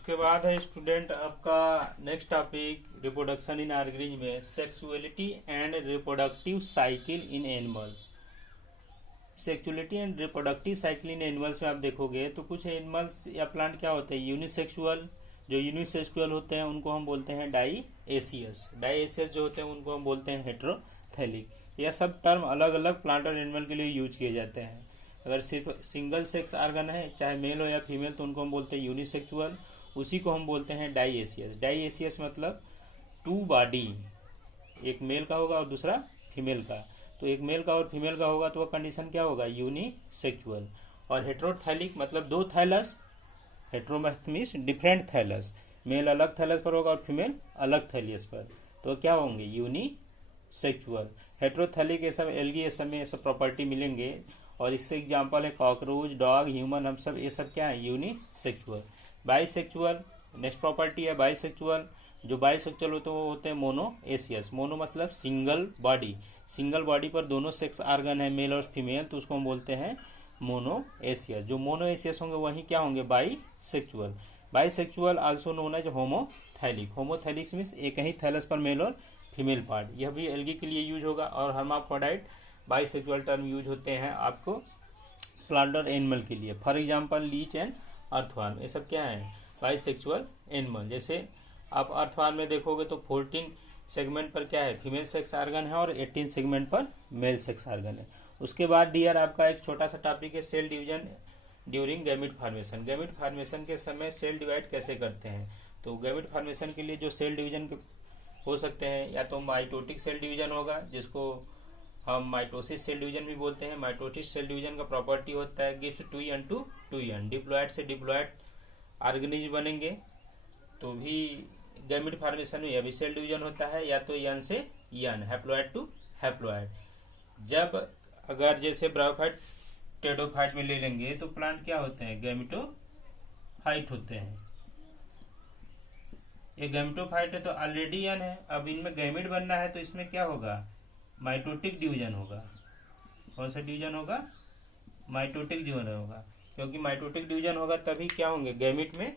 उसके बाद है स्टूडेंट आपका next topic reproduction in organism में sexuality and reproductive cycle in animals. Sexuality and reproductive cycle in animals में आप देखोगे तो कुछ एनिमल्स या प्लांट क्या होते हैं यूनिसेक्सुअल। जो यूनिसेक्सुअल होते हैं उनको हम बोलते हैं डाइएसियस। डाइएसियस जो होते हैं उनको हम बोलते हैं हेटेरोथैलिक। यह सब टर्म अलग अलग प्लांट और एनिमल के लिए यूज किए जाते हैं। अगर सिर्फ सिंगल सेक्स आर्गन है चाहे मेल हो या फीमेल तो उनको हम बोलते हैं यूनिसेक्सुअल। उसी को हम बोलते हैं डाइएसियस। डाइएसियस मतलब टू बॉडी, एक मेल का होगा और दूसरा फीमेल का। तो एक मेल का और फीमेल का होगा तो वह कंडीशन क्या होगा, यूनिसेक्सुअल। और हेटेरोथैलिक मतलब दो thallus. Hetero means different thallus, male अलग थैलस पर होगा और फीमेल अलग थैलियस पर, तो क्या होंगे, यूनिसेक्सुअल। हेटेरोथैलिक ये सब एल्गी ये सब में ये सब प्रॉपर्टी मिलेंगे। और इससे एग्जांपल है कॉकरोच, डॉग, ह्यूमन, हम सब ये सब क्या है, यूनिसेक्सुअल। बाइसेक्सुअल नेक्स्ट प्रॉपर्टी है बाइसेक्सुअल। जो बाइसेक्सुअल होते हैं वो होते हैं मोनोएसियस। मोनो मतलब सिंगल बॉडी, सिंगल बॉडी पर दोनों सेक्स आर्गन है मेल और फीमेल, तो उसको हम बोलते हैं मोनोएसियस। जो मोनोएसियस होंगे वही क्या होंगे, bisexual. Bisexual also known as homothallic. Homothallic means एक ही थैलस पर मेल और फीमेल पार्ट। यह भी एल्गी के लिए यूज होगा। और हर्माफ्रोडाइट बाइसेक्सुअल टर्म यूज होते हैं आपको प्लांट और एनिमल के लिए। For example leech and earthworm, ये सब क्या है, बाइसेक्सुअल एनिमल। जैसे आप अर्थवर्म में देखोगे तो 14 सेगमेंट पर क्या है, फीमेल सेक्स आर्गन है और 18 सेगमेंट पर मेल सेक्स आर्गन है। उसके बाद डियर आपका एक छोटा सा टॉपिक है cell division during gamete formation. Gamete formation के समय सेल डिवाइड कैसे करते हैं। तो गैमेट फॉर्मेशन के लिए जो सेल डिवीजन हो सकते हैं, या तो माइटोटिक सेल डिवीजन होगा जिसको हम माइटोसिस सेल डिवीजन भी बोलते हैं। माइटोटिस सेल डिवीजन का प्रॉपर्टी होता है gives 2n to 2n। Diploid से डिप्लॉयड ऑर्गेनिज्म बनेंगे तो भी गैमेट फॉर्मेशन में अभी सेल डिवीजन होता है, या तो n से n, हैप्लॉयड टू हैप्लॉयड। जब अगर जैसे ब्रायोफाइट टेडोफाइट में ले लेंगे तो प्लांट क्या होते हैं, गैमेटोफाइट होते हैं। ये गैमेटोफाइट है तो ऑलरेडी n है, अब इनमें गैमेट बनना है तो इसमें क्या होगा, माइटोटिक डिवीजन होगा। कौन सा डिवीजन होगा, माइटोटिक डिवीजन होगा। क्योंकि माइटोटिक डिवीजन होगा तभी क्या होंगे, गैमेट में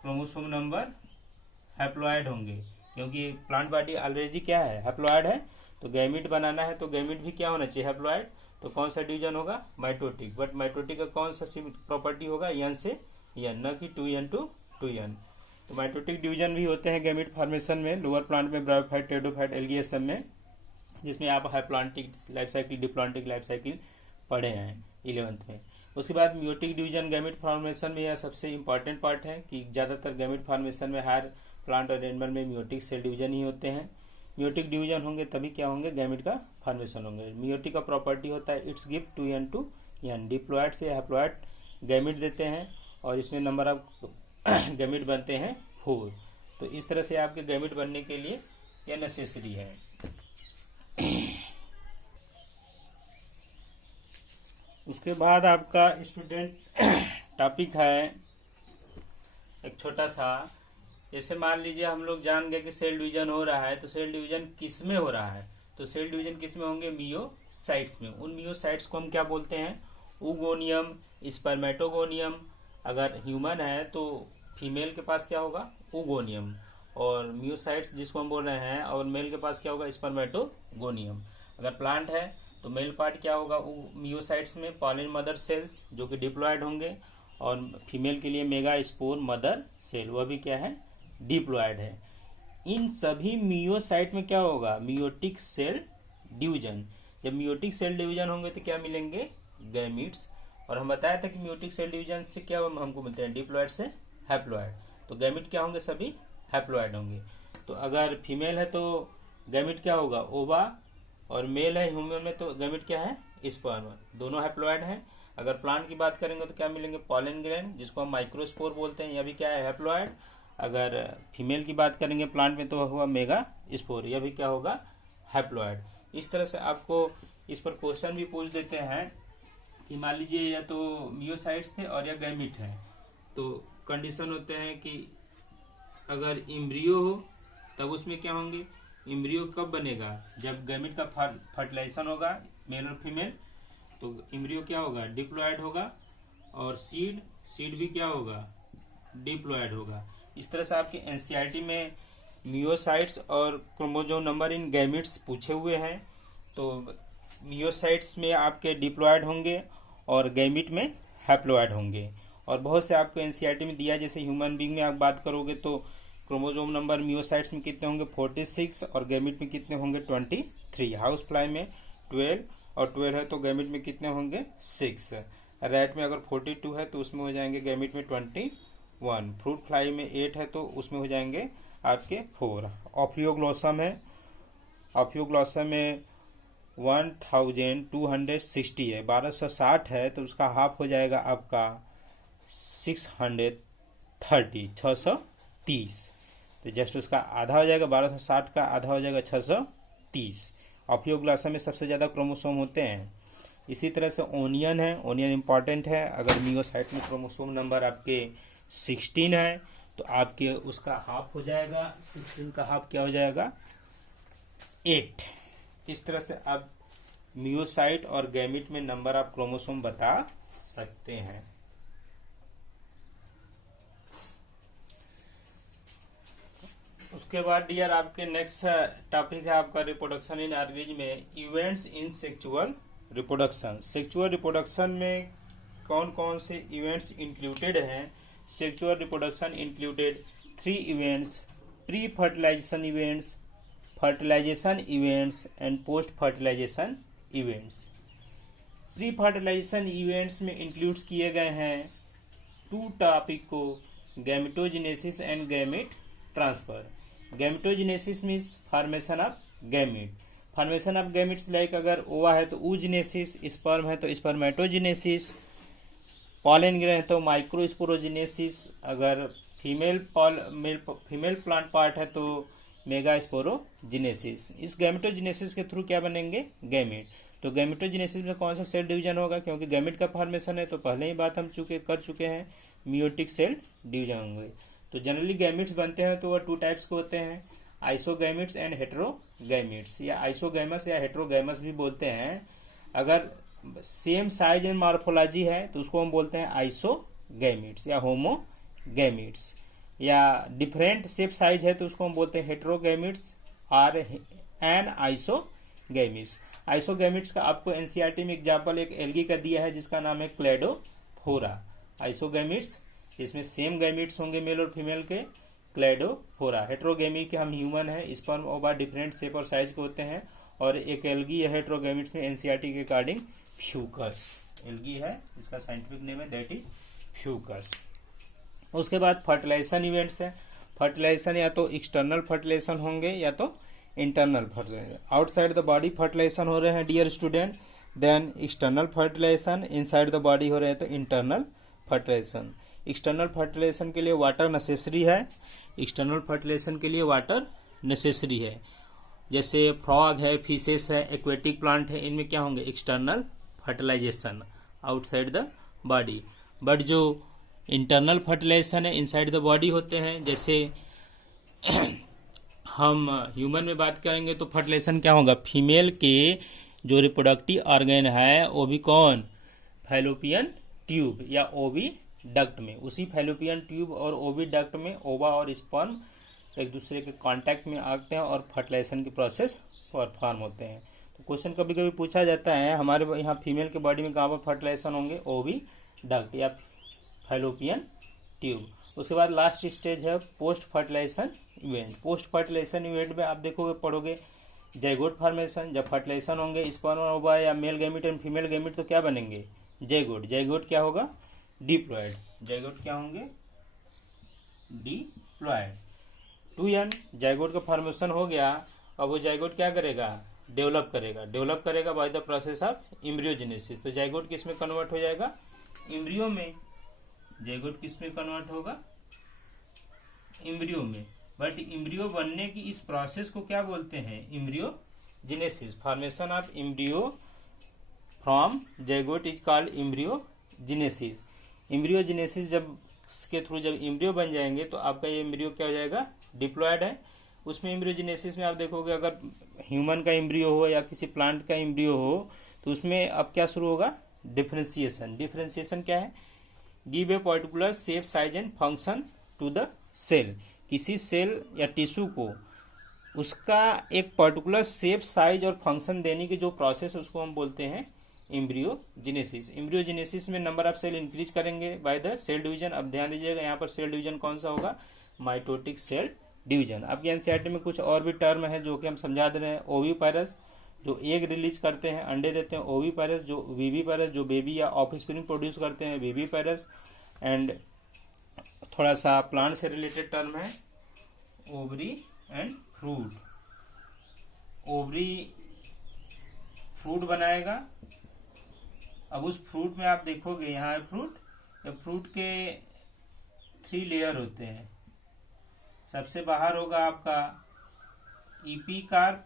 क्रोमोसोम नंबर हैप्लॉयड होंगे। क्योंकि प्लांट बॉडी ऑलरेडी क्या है, हैप्लॉयड है, तो गैमेट बनाना है तो गैमेट भी क्या होना चाहिए, हैप्लॉयड। तो कौन सा डिवीजन होगा, माइटोटिक। बट माइटोटिक का कौन सा प्रॉपर्टी होगा, n से n, न कि 2n to 2n। तो माइटोटिक डिवीजन भी होते हैं गैमेट फॉर्मेशन में, लोअर प्लांट में ब्रायोफाइट टेडोफाइट एल्गी सब में, जिसमें आप हाइप्लांटिक लाइफ साइकिल डिप्लांटिक लाइफ साइकिल पढ़े हैं 11th में। उसके बाद म्यूटिक डिवीजन गैमेट फॉर्मेशन में यह सबसे इंपॉर्टेंट पार्ट है कि ज़्यादातर गैमेट फॉर्मेशन में हर प्लांट और एनिमल में म्यूटिक सेल डिवीजन ही होते हैं। म्यूटिक डिवीजन होंगे तभी क्या होंगे, गैमेट का फॉर्मेशन होंगे। म्यूटिक का प्रॉपर्टी होता है it's give 2n to n। Diploid से हैप्लॉयड गैमेट देते हैं और इसमें नंबर ऑफ गैमेट बनते हैं 4। तो इस तरह से आपके गैमेट बनने के लिए यह नेसेसरी है। उसके बाद आपका स्टूडेंट टॉपिक है एक छोटा सा, जैसे मान लीजिए हम लोग जान गए कि सेल डिवीजन हो रहा है, तो सेल डिवीजन किस में हो रहा है, तो सेल डिवीजन किस में होंगे, मियोसाइट्स में। उन मियोसाइट्स को हम क्या बोलते हैं, ओगोनियम, स्पर्मेटोगोनियम। अगर ह्यूमन है तो फीमेल के पास क्या होगा, ओगोनियम, और मियोसाइट्स जिसको हम बोल रहे हैं, और मेल के पास क्या होगा, स्पर्मेटोगोनियम। अगर प्लांट है तो मेल पार्ट क्या होगा, मियोसाइट्स में पॉलिन मदर सेल्स जो कि डिप्लॉयड होंगे, और फीमेल के लिए मेगा स्पोर मदर सेल, वह भी क्या है, डिप्लॉयड है। इन सभी मियोसाइट में क्या होगा, मियोटिक सेल डिवीजन। जब मियोटिक सेल डिवीजन होंगे तो क्या मिलेंगे, गैमीट्स। और हम बताया था कि मियोटिक सेल डिवीजन से क्या हमको मिलते हैं, डिप्लॉयड से हैप्लॉयड। तो गैमीट क्या होंगे, सभी हैप्लॉयड होंगे। तो अगर फीमेल है तो गैमीट क्या होगा, ओवा, और मेल है ह्यूमन में तो गैमीट क्या है, स्पर्म। दोनों हैप्लॉयड हैं। अगर प्लांट की बात करेंगे तो क्या मिलेंगे, पॉलन ग्रैंड जिसको हम माइक्रोस्पोर बोलते हैं, यह भी क्या है, हैप्लॉयड। अगर फीमेल की बात करेंगे प्लांट में तो हुआ मेगा स्पोर, यह भी क्या होगा, हैप्लॉयड। इस तरह से आपको इस पर क्वेश्चन भी पूछ देते हैं कि मान लीजिए या तो मियोसाइट्स थे और या गैमीट है, तो कंडीशन होते हैं कि अगर इम्ब्रियो हो तब उसमें क्या होंगे, इम्ब्रियो कब बनेगा, जब गैमेट का फर्टिलाइजेशन होगा मेल और फीमेल, तो इम्ब्रियो क्या होगा, डिप्लॉयड होगा। और सीड भी क्या होगा, डिप्लॉयड होगा। इस तरह से आपके एनसीईआरटी में मियोसाइट्स और क्रोमोसोम नंबर इन गैमिट्स पूछे हुए हैं। तो मियोसाइट्स में आपके डिप्लॉयड होंगे और गैमिट में हैप्लॉयड होंगे। और बहुत से आपको एनसीईआरटी में दिया, जैसे ह्यूमन बीइंग में आप बात करोगे तो क्रोमोसोम नंबर मियोसाइट्स में कितने होंगे 46 और गैमिट में कितने होंगे 23। हाउस फ्लाई में 12 और 12 है तो गैमिट में कितने होंगे 6। रैट में अगर 42 है तो उसमें हो जाएंगे गैमिट में 21। फ्रूट फ्लाई में 8 है तो उसमें हो जाएंगे आपके 4। ऑफियोग्लोसम है, ऑफियोग्लोसम में 1260 है, 1260 है तो उसका हाफ हो जाएगा आपका 630। तो जस्ट उसका आधा हो जाएगा, 1260 का आधा हो जाएगा 630। ऑफियोग्लोसम में सबसे ज्यादा क्रोमोसोम होते हैं। इसी तरह से ओनियन है, ओनियन इंपॉर्टेंट है। अगर मियोसाइट में क्रोमोसोम नंबर आपके 16 है तो आपके उसका हाफ हो जाएगा, 16 का हाफ क्या हो जाएगा 8। इस तरह से आप मियोसाइट और गैमिट में नंबर ऑफ क्रोमोसोम बता सकते हैं। उसके बाद डियर आपके नेक्स्ट टॉपिक है आपका रिप्रोडक्शन इन ऑर्गेनिज्म में events in sexual reproduction. Sexual reproduction में कौन कौन से इवेंट्स इंक्लूडेड हैं? Sexual reproduction included 3 events: pre fertilization events, fertilization events and post fertilization events. Pre fertilization events में इंक्लूड किए गए हैं 2 टॉपिक को, gametogenesis and gamete transfer. Gametogenesis means formation of gamete. Formation of gametes like अगर ova है तो oogenesis, sperm है तो स्पर्मेटोजेनेसिस, पॉलन ग्रेन है तो माइक्रोस्पोरोजेनेसिस, अगर फीमेल प्लांट पार्ट है तो मेगास्पोरोजेनेसिस। इस गैमेटोजेनेसिस के थ्रू क्या बनेंगे गैमेट। तो गैमेटोजेनेसिस में कौन सा सेल डिवीजन होगा? क्योंकि गैमेट का फॉर्मेशन है तो पहले ही बात हम कर चुके हैं, मियोटिक सेल डिवीजन होंगे। तो जनरली गैमेट्स बनते हैं तो वह 2 टाइप्स के होते हैं, आइसोगैमेट्स एंड हेटेरोगैमेट्स, या आइसोगैमस या हेटेरोगैमस भी बोलते हैं। अगर सेम साइज एंड मॉर्फोलॉजी है तो उसको हम बोलते हैं आइसोगैमेट्स या होमोगैमेट्स, या डिफरेंट शेप साइज है तो उसको हम बोलते हैं हेटेरोगैमेट्स और एन आइसोगैमेट्स। आइसोगैमेट्स का आपको एनसीईआरटी में एग्जाम्पल एक एल्गी का दिया है जिसका नाम है क्लेडोफोरा। आइसोगैमेट्स इसमें सेम गैमेट्स होंगे मेल और फीमेल के, क्लेडोफोरा। हेटेरोगैमी के हम ह्यूमन है, स्पर्म ओवा डिफरेंट शेप और साइज के होते हैं। और एक एल्गी है हेटेरोगैमेट्स में एनसीईआरटी के अकॉर्डिंग फ्यूकस एल्गी है, इसका साइंटिफिक नेम है दैट इज फ्यूकस। उसके बाद फर्टिलाइजेशन इवेंट्स है। फर्टिलाइजेशन या तो एक्सटर्नल फर्टिलाइजेशन होंगे या तो internal fertilization. Outside the body fertilization हो रहे हैं dear student, then external fertilization, inside the body हो रहे हैं तो इंटरनल फर्टिलाइजेशन। एक्सटर्नल फर्टिलाइजेशन के लिए वाटर नेसेसरी है, एक्सटर्नल फर्टिलाइजेशन के लिए वाटर नेसेसरी है। जैसे फ्रॉग है, फिशेस है, एक्वेटिक प्लांट है, इनमें क्या होंगे external fertilization outside the body. But जो इंटरनल फर्टिलाइजेशन है इनसाइड द बॉडी होते हैं। जैसे हम ह्यूमन में बात करेंगे तो फर्टिलाइजेशन क्या होगा, फीमेल के जो रिप्रोडक्टिव ऑर्गन है वो भी कौन, फैलोपियन ट्यूब या ओवी डक्ट में, उसी फैलोपियन ट्यूब और ओवी डक्ट में ओवा और स्पर्म एक दूसरे के कांटेक्ट में आते हैं और फर्टिलाइजेशन की प्रोसेस परफॉर्म होते हैं। तो क्वेश्चन कभी कभी पूछा जाता है हमारे यहाँ फीमेल के बॉडी में कहाँ पर फर्टिलाइजेशन होंगे, ओवी डक्ट या फैलोपियन ट्यूब। उसके बाद लास्ट स्टेज है post fertilization event. Post fertilization event में आप देखोगे पढ़ोगे जाइगोट फॉर्मेशन। जब फर्टिलाइजेशन होंगे स्पर्म और ओवा या male gamete and female gamete तो क्या बनेंगे जाइगोट। जाइगोट क्या होगा डिप्लॉयड। जाइगोट क्या होंगे डिप्लॉयड। 2n जाइगोट का फॉर्मेशन हो गया। अब वो जाइगोट क्या करेगा डेवलप करेगा by the process of embryogenesis. तो जाइगोट किस में कन्वर्ट हो जाएगा एम्ब्रियो में। जाइगोट किस में कन्वर्ट होगा एम्ब्रियो में। बट एम्ब्रियो बनने की इस प्रोसेस को क्या बोलते हैं embryogenesis. Formation of embryo from zygote is called embryogenesis. Embryogenesis जब के थ्रू जब एम्ब्रियो बन जाएंगे तो आपका ये एम्ब्रियो क्या हो जाएगा डिप्लॉयड है। उसमें एम्ब्रियोजेनेसिस में आप देखोगे अगर ह्यूमन का एम्ब्रियो हो या किसी प्लांट का एम्ब्रियो हो तो उसमें अब क्या शुरू होगा डिफरेंशिएशन। डिफरेंशिएशन क्या है give a particular shape size and function to the cell. किसी सेल या टिश्यू को उसका एक पर्टिकुलर शेप साइज और फंक्शन देने की जो प्रोसेस है उसको हम बोलते हैं एम्ब्रियोजेनेसिस। एम्ब्रियोजेनेसिस में नंबर ऑफ सेल इंक्रीज करेंगे बाय द सेल डिवीजन। अब ध्यान दीजिएगा यहाँ पर सेल डिवीजन कौन सा होगा, माइटोटिक सेल डिवीजन। आपके एनसीईआरटी में कुछ और भी टर्म है जो कि हम समझा दे रहे हैं। ओविपायरस जो एग रिलीज करते हैं, अंडे देते हैं, ओविपायरस जो विविपायरस जो बेबी या ऑफस्प्रिंग प्रोड्यूस करते हैं, विविपायरस। एंड थोड़ा सा प्लांट से रिलेटेड टर्म है ovary and fruit. Ovary fruit बनाएगा। अब उस फ्रूट में आप देखोगे यहाँ है फ्रूट, ये फ्रूट के 3 लेयर होते हैं। सबसे बाहर होगा आपका इपीकार्प,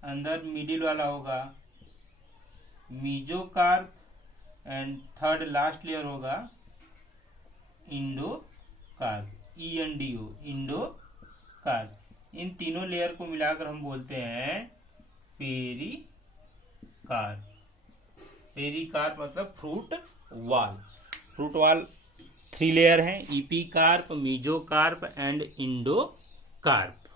अंदर मिडिल वाला होगा mesocarp and third last layer होगा इंडोकार्प, ENDO इंडोकार्प। इन तीनों लेयर को मिलाकर हम बोलते हैं पेरिकार्प। पेरिकार्प मतलब फ्रूट वाल। फ्रूट वाल 3 लेयर हैं, इपीकार्प, मीजोकार्प एंड इंडोकार्प।